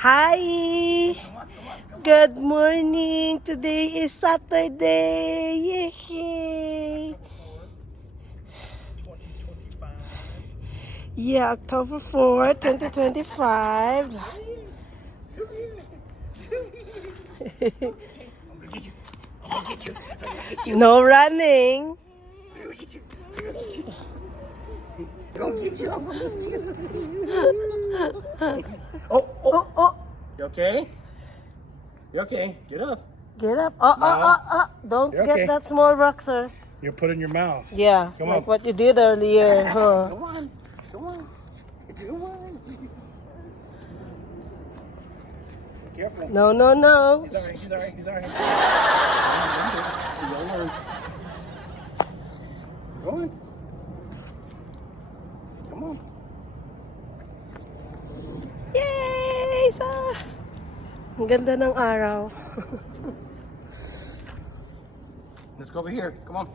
Hi! Good morning! Today is Saturday! Yay! Yeah, October 4, 2025. No running. I'm gonna get you. I'm gonna get you. Oh, oh. You okay? You okay? Get up. Get up. Oh. Don't You're get okay. that small rock, sir. You put it in your mouth. Yeah, Come like on. what you did earlier, huh? Come on. Come on. Come on. Be careful. No. He's alright. He's alright. He's alright. Go on. Come on. Yay! Ang ganda ng araw. Let's go over here. Come on.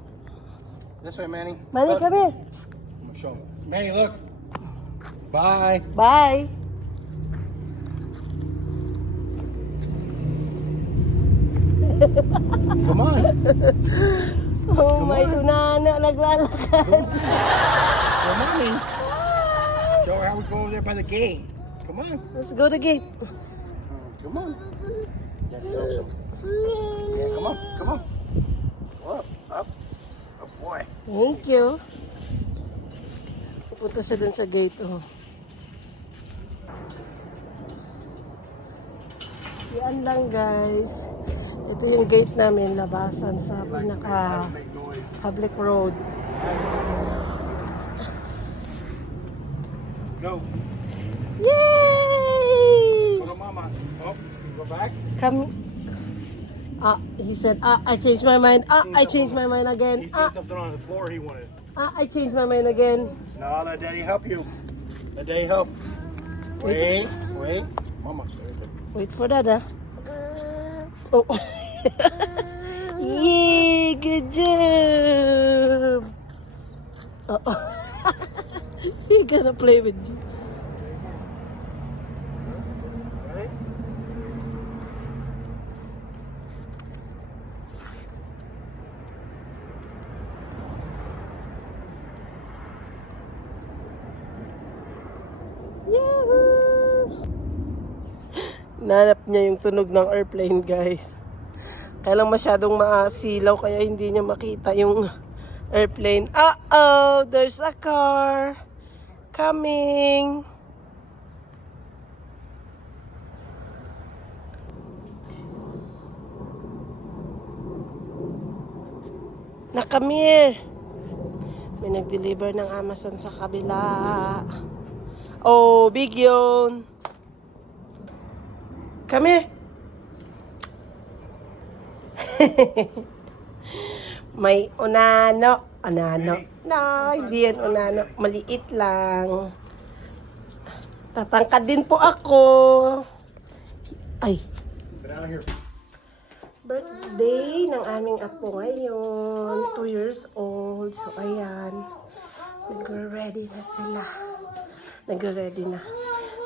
This way, Manny. Manny, Look. come here. I'm gonna show him. Manny, look. Bye. Bye. Come on. Oh, may unana naglalakad. Come on. Show her how we go over there by the gate. Come on. Let's go to gate. Come on. Yeah, come on. Come on. Up. Oh, boy. Thank you. Pupunta siya dun sa gate. Oh. Yan lang, guys. Ito yung gate namin, labasan sa pinaka public road. Go. Yay! Go to mama. Oh, go back. Come. He said, I changed my mind. I changed my mind again. He seen something on the floor he wanted. I changed my mind again. No, let daddy help you. Let daddy help. Wait. Mama, stay right there. Wait for that, Oh. Yay! Good job! Uh-oh. You're gonna play with you. Ready? Yahoo! Nanap niya yung tunog ng airplane, guys. Kaya lang masyadong maasilaw kaya hindi niya makita yung airplane. Uh-oh! There's a car coming! Come here! May nag-deliver ng Amazon sa kabila. Oh, big yun! Come here! May unano. No, hindi yan unano. Maliit lang. Tatangkad din po ako. Ay. Get out of here. Birthday ng aming apo ngayon. 2 years old. So, ayan. Nagre-ready na sila. Nagre-ready na.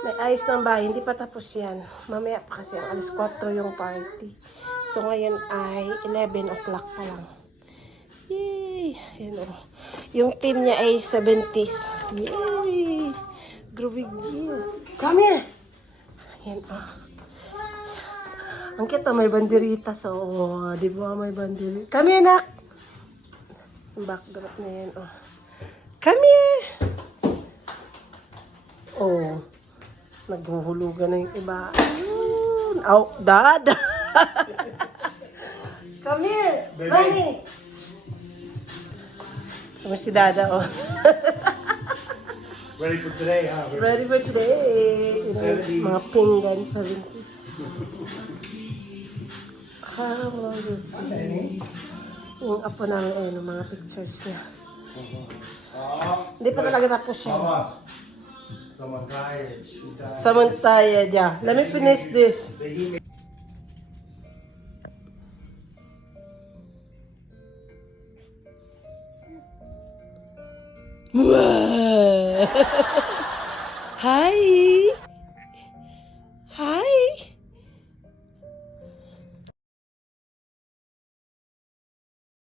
May ayos ng bahay. Hindi pa tapos yan. Mamaya pa kasi alas 4 yung party. So, ngayon ay 11 o'clock pa lang. Yay! Ayan o. Yung team niya ay 70s. Yay! Groovy gear. Come here! Ayan o. Ang kita may banderita. So, di ba may banderita? Come here, nak! Yung backdrop na yan o. Come here! Oh. Naghuhulugan na yung iba. Ayun. Oh, dad! Come here! Honey! Kami si Dada, oh. Ready for today, huh? Ready for today. Mga pinggan sa rintis. How are the things? Yung apo namin, ayun, mga pictures niya. Hindi pa talaga tapos siya. Someone tired. She died. Someone's tired, yeah. Let me finish this. Hi!